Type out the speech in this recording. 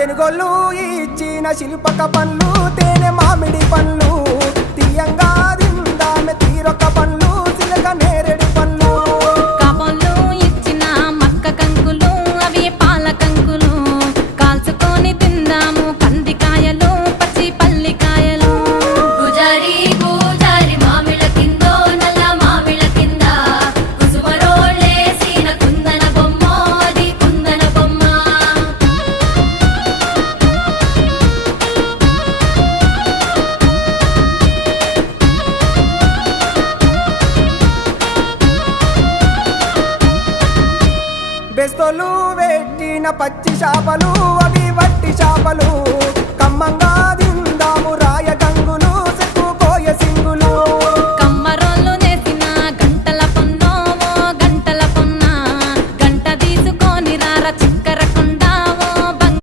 తెనుగోళ్ళు ఇచ్చిన శిల్పక పండ్లు తేనె మామిడి పండ్లు తీయంగా తిందామె తీరొక్క పండ్లు చిలక నేరేడు పండ్లు కాబోళ్ళు ఇచ్చిన మక్క కంకులు అవి పాల కంకులు కాల్చుకొని తిందాము కందికాయలు పచ్చి పల్లికాయలు గుజారి గుజారి మామిళ్ళ కిందో నల్ల మామిళ్ళ కింద కుసుమరోళ్ళేసిన కుందన బొమ్మ అది కుందన బొమ్మ బెస్తోలు పెట్టిన పచ్చి చేపలు